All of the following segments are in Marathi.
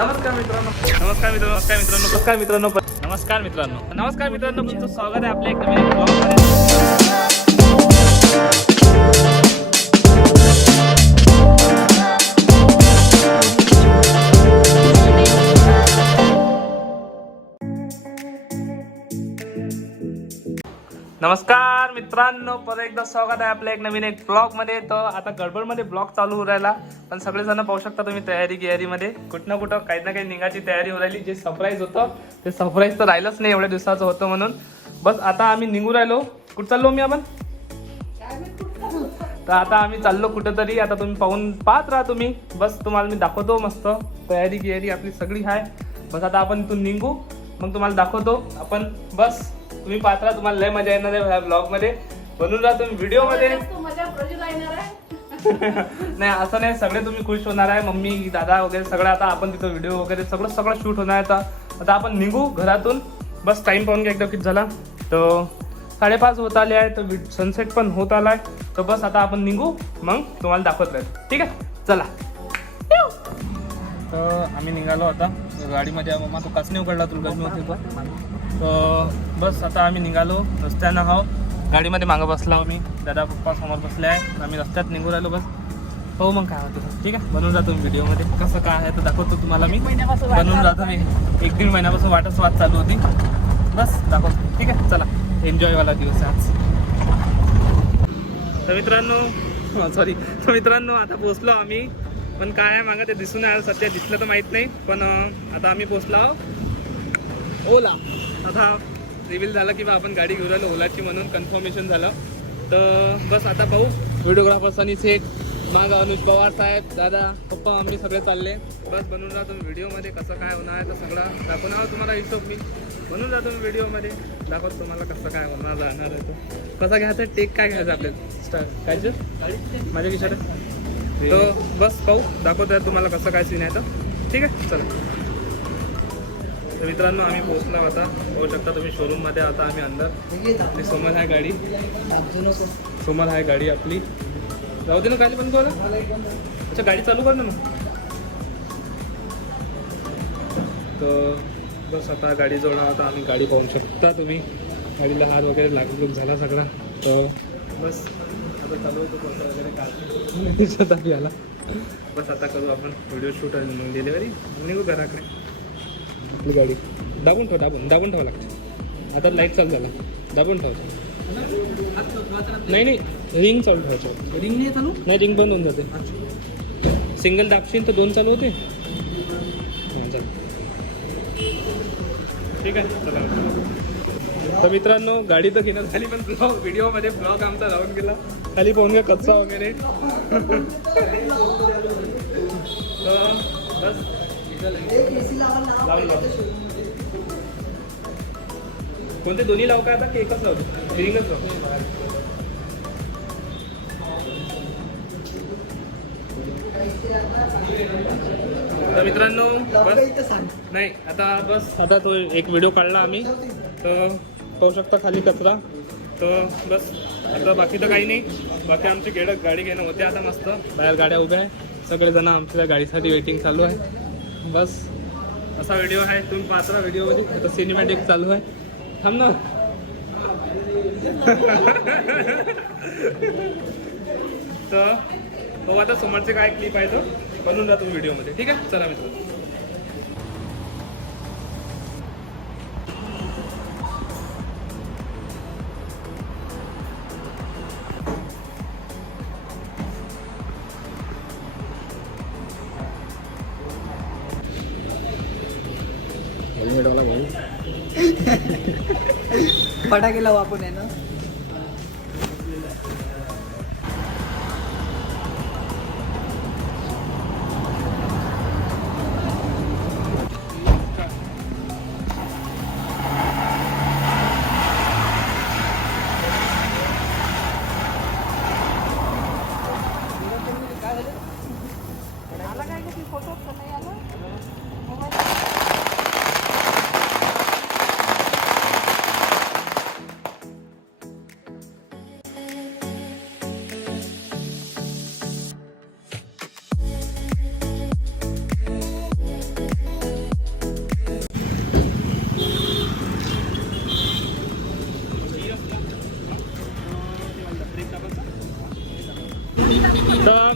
नमस्कार मित्रांनो तुमचं स्वागत आहे आपल्या एक नवीन नमस्कार मित्रांनो, परत एकदा स्वागत आहे आपल्या एक नवीन ब्लॉग मध्ये. तर आता गडबडमध्ये ब्लॉग चालू हो राहिला, पण सगळेजण पाहू शकता तुम्ही तयारीमध्ये कुठं ना कुठं काही ना काही निघाची तयारी हो राहिली. जे सरप्राईज होतं ते सरप्राईज तर राहिलंच नाही, एवढ्या दिवसाचं होतं म्हणून. बस आता आम्ही निघू राहिलो. कुठं चाललो मी आपण? तर आता आम्ही चाललो कुठंतरी. आता तुम्ही पाहत राहा तुम्ही. बस तुम्हाला मी दाखवतो मस्त तयारी आपली सगळी आहे. बस आता आपण इथून निघू, मग तुम्हाला दाखवतो आपण. बस तुम्ही पाहत राहा, तुम्हाला लय मजा येणार आहे ह्या ब्लॉग मध्ये. बनून राहा तुम्ही व्हिडिओ मध्ये. नाही असं नाही, सगळे तुम्ही खुश होणार आहे. मम्मी दादा वगैरे सगळं. आता आपण तिथं व्हिडिओ वगैरे सगळं शूट होणार आहे. आता आपण निघू घरातून. बस टाइम पाहून घ्या एकदा किती झाला. तर 5:30 होत आले आहे. तर सनसेट पण होत आलाय. तर बस आता आपण निघू, मग तुम्हाला दाखवत राहील. ठीक आहे, चला. तर आम्ही निघालो आता गाडीमध्ये. मम्मा तो काच नाही उघडला, तुला गरमी होती तो. तर बस आता आम्ही निघालो रस्त्यानं. हो, गाडीमध्ये मागं बसला मी, दादा पप्पा समोर बसले आहे. आम्ही रस्त्यात निघू राहिलो. बस हो, मग काय होतं. ठीक आहे, बनवून जातो मी व्हिडिओमध्ये. कसं काय आहे तर दाखवतो तुम्हाला मी. बनवून जातो मी. 1-1.5 महिन्यापासून वाट चालू होती. बस दाखवतो. ठीक आहे, चला. एन्जॉयवाला दिवस आहे आज. तर मित्रांनो आता पोचलो आम्ही. पण काय आहे मागं ते दिसून आहे, सध्या दिसलं तर माहीत नाही. पण आता आम्ही पोचलो ओला. आता रिव्हील झालं की बा आपण गाडी घेऊन राहिलो ओलाची म्हणून कन्फर्मेशन झालं. तर बस आता पाहू. व्हिडिओग्राफर सनी सेठ, माग अनुज पवार साहेब, दादा पप्पा आम्ही सगळे चालले. बस बनवून राहतो मी व्हिडिओमध्ये. कसं काय होणार आहे तर सगळं दाखवणार तुम्हाला हिशोब मी. बनवून जातो मी व्हिडिओमध्ये, दाखवतो तुम्हाला कसं काय होणार राहणार आहे. तो कसा घ्यायचा, टेक काय घ्यायचं आपल्याला, स्टार्ट कायचं माझ्या विचार. तर बस पाहू, दाखवतो आहे तुम्हाला कसं काय सीन आहे. तर ठीक आहे, चला. तर मित्रांनो आम्ही पोहोचलो आता. पाहू शकता तुम्ही शोरूममध्ये. आता आम्ही अंदर. ते समोर आहे गाडी, समोर आहे गाडी आपली. राहू दे ना, गाडी बंद कर. अच्छा, गाडी चालू कर ना मग. तर बस आता गाडीजवळ आता आम्ही. गाडी पाहू शकता तुम्ही. गाडीला हार वगैरे लागून झाला सगळा. तर बस आता चालू होतो वगैरे काय आला. बस आता करू आपण व्हिडिओ शूट आणि डिलिव्हरी, निघू घराकडे. आपली गाडी दाबून ठेवा लागते. आता लाईट चालू झाला, दाबून ठेवायचं. नाही रिंग चालू ठेवायचं. रिंग नाही चालू, नाही रिंग बंद होऊन जाते. सिंगल दाबशील तर 2 चालू होते. हां चला, ठीक आहे, चला. तर मित्रांनो गाडी तर घेण्यात झाली, पण व्हिडिओमध्ये ब्लॉग आमचा राहून गेला. खाली पाहून घ्या कच्चा वगैरे. बस कोणते दोन्ही लाव का आता, की एकच लावतो? रिंगच लाव. तर मित्रांनो बस नाही आता तो एक व्हिडिओ काढला आम्ही. तर पाहू शकता खाली कचरा. तर बस आता बाकी तर काही नाही. बाकी आमची गाडी घेणं होते आता. मस्त बाहेर गाड्या उभ्या आहे, सगळेजण आमच्या गाडीसाठी वेटिंग चालू आहे. बस असा व्हिडिओ आहे, तुम्ही पाहता व्हिडिओमध्ये. आता सिनेमॅटिक चालू आहे. थांब ना. तर हो, आता समोरचे काय क्लिप आहे तर बनवून जातो व्हिडिओमध्ये. ठीक आहे, चला मित्रांनो. फटाके लावू आपण आहे ना.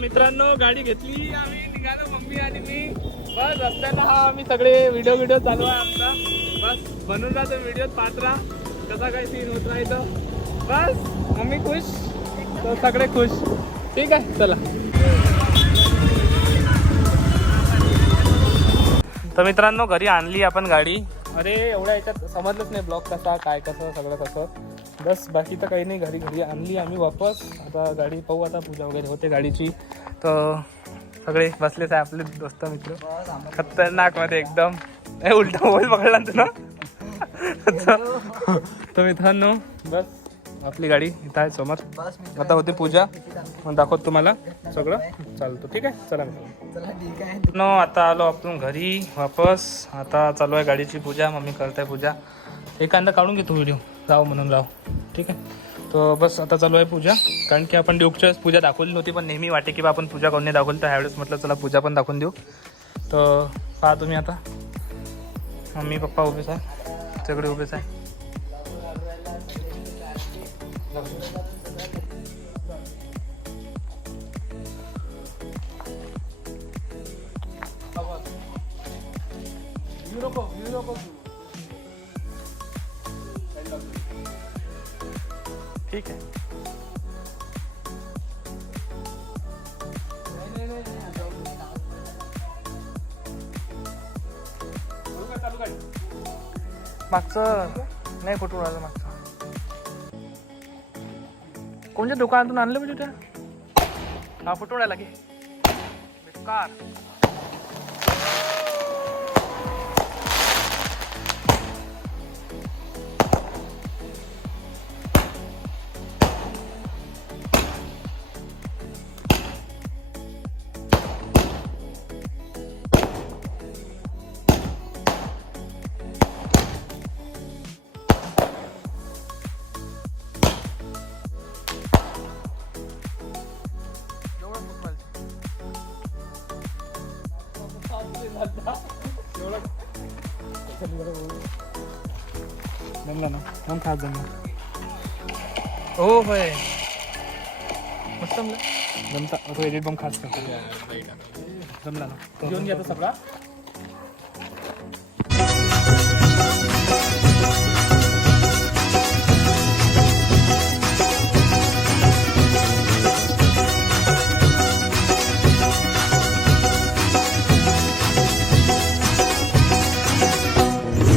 मित्रांनो गाडी घेतली आम्ही निघालो मम्मी आणि मी बस रस्त्याला हा आम्ही सगळे व्हिडिओ चालू आहे आमचा बस बनून राहतो व्हिडिओत पाहत राहा कसा काय सीन होत राहतो बस मम्मी खुश तर सगळे खुश ठीक आहे चला तर मित्रांनो घरी आणली आपण गाडी अरे एवढ्या याच्यात समजलंच नाही ब्लॉक कसा काय कसं सगळं कसं बस बाकी तर काही नाही घरी आणली आम्ही वापस आता गाडी पाहू आता पूजा वगैरे होते गाडीची तर सगळे बसलेच आहे आपले दोस्त मित्र खतरनाक मध्ये एकदम उलटा मोबाईल पकडला तुला तर मित्रांनो बस आपली गाडी इथं आहे समोर आता होते पूजा मग दाखवतो तुम्हाला सगळं चालतो ठीक आहे चला ठीक आहे नो आता आलो आपण घरी वापस आता चालू आहे गाडीची पूजा मम्मी करताय पूजा एखादा काढून घेतो व्हिडिओ राव म्हणून राव ठीक आहे तर बस आता चालू आहे पूजा कारण की आपण ड्यूकच्या पूजा दाखवली नव्हती पण नेहमी वाटे की आपण पूजा कोणी दाखवली तर ह्यावेळेस म्हटलं चला पूजा पण दाखवून देऊ तर पहा तुम्ही आता मम्मी पप्पा उभेच आहे सगळे उभेच आहे ठीक आहे मागचं नाही फोटो राहिलं मागचं कोणत्या दुकानातून आणलं म्हणजे त्या हा फोटो राहिला की बेकार जमला ना मग खास जमला हो होय मस्त जमता तो एडिट बम खास करतो जमला ना घेऊन घ्या सगळा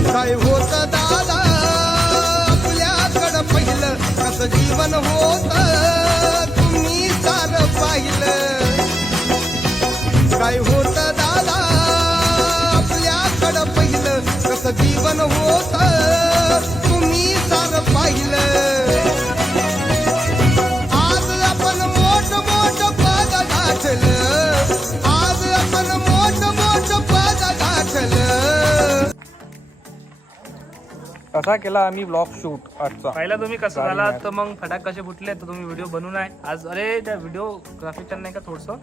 काय होत दादा आपल्याकडं पहिलं कसं जीवन होत तुम्ही सारं पाहिलं काय होत दादा आपल्याकडं पहिलं कसं जीवन होत तुम्ही सारं पाहिलं आज आपण मोठ मोठ पद गाठलं आज आपण मोठ मोठ पद गाठलं कसा केला आम्ही ब्लॉग शूट आजचा पाहिला तुम्ही कसं झाला तर मग फटाक कसे फुटले तर तुम्ही व्हिडिओ बनवून आहे आज अरे त्या व्हिडिओग्राफीच्या नाही का थोडंसं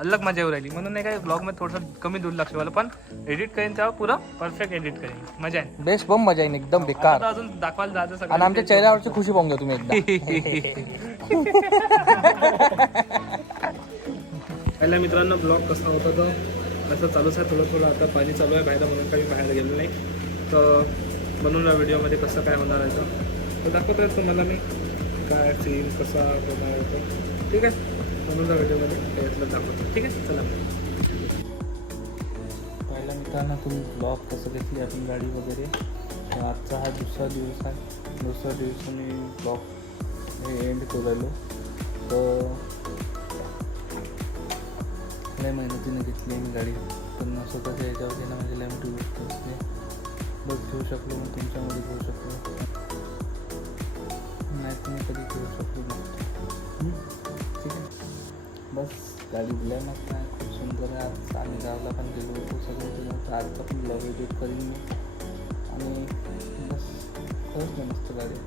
अलग मजा येऊ राहिली म्हणून नाही का ब्लॉग मध्ये थोडंसं कमी दुर्लक्ष वाला पण एडिट करेन तेव्हा पुरा परफेक्ट एडिट करेन मजा आहे बेस्ट बम मजा येईल एकदम बेकार आता अजून दाखवायला जायचं सगळं आणि आमच्या चेहऱ्यावरची खुशी पाहून घ्या तुम्ही एकदा पहिल्या मित्रांनो ब्लॉग कसा होता तो असं चालूच आहे थोडं आता पाणी चालू आहे बाहेर म्हणून काही बाहेर गेलो नाही तर बनवून या व्हिडिओमध्ये कसं काय होणार आहे तर दाखवत आहे तुम्हाला मी काय सीन कसा होणार आहे तो ठीक आहे म्हणून या व्हिडिओमध्ये त्यातलं दाखवतो ठीक आहे चला पहिल्या मित्रांनो तुम्ही ब्लॉग कसं घेतली आपण गाडी वगैरे तर आजचा हा दुसरा दिवस आहे दुसऱ्या दिवसाने ब्लॉग हे एंड करू राहिलो तर लय मेहनतीने घेतली मी गाडी पण स्वतःच्या याच्यावर घेणं म्हणजे लय मोठी गोष्ट असते बस घेऊ शकलो मग तुमच्यामध्ये घेऊ शकलो नाही तुम्ही कधी घेऊ शकलो ठीक आहे बस गाडी दिल्या मस्त आहे खूप सुंदर आहे आज आम्ही गावाला पण गेलो होतो सगळं तर आजचा पण ब्लॉग एडिट करीन मी आणि बस खरंच नाही मस्त गाडी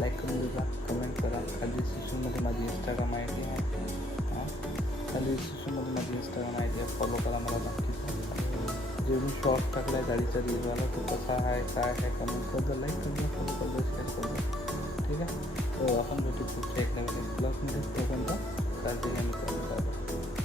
लाईक करून देजा कमेंट करा खाली डिस्क्रिप्शनमध्ये माझी इंस्टाग्राम आय डी आहे खाली डिस्क्रिप्शनमध्ये माझी इंस्टाग्राम आय डी आहे फॉलो करा मला नक्कीच जे मी शॉर्ट टाकला आहे गाडीचा रीलवाला तो कसा आहे काय आहे कमेंट कर लाईक कर फॉलो कर शेअर कर ठीक आहे आपण भेटू पुढच्या एका ब्लॉगमध्ये. तोपर्यंत काळजी घ्या मित्रांनो.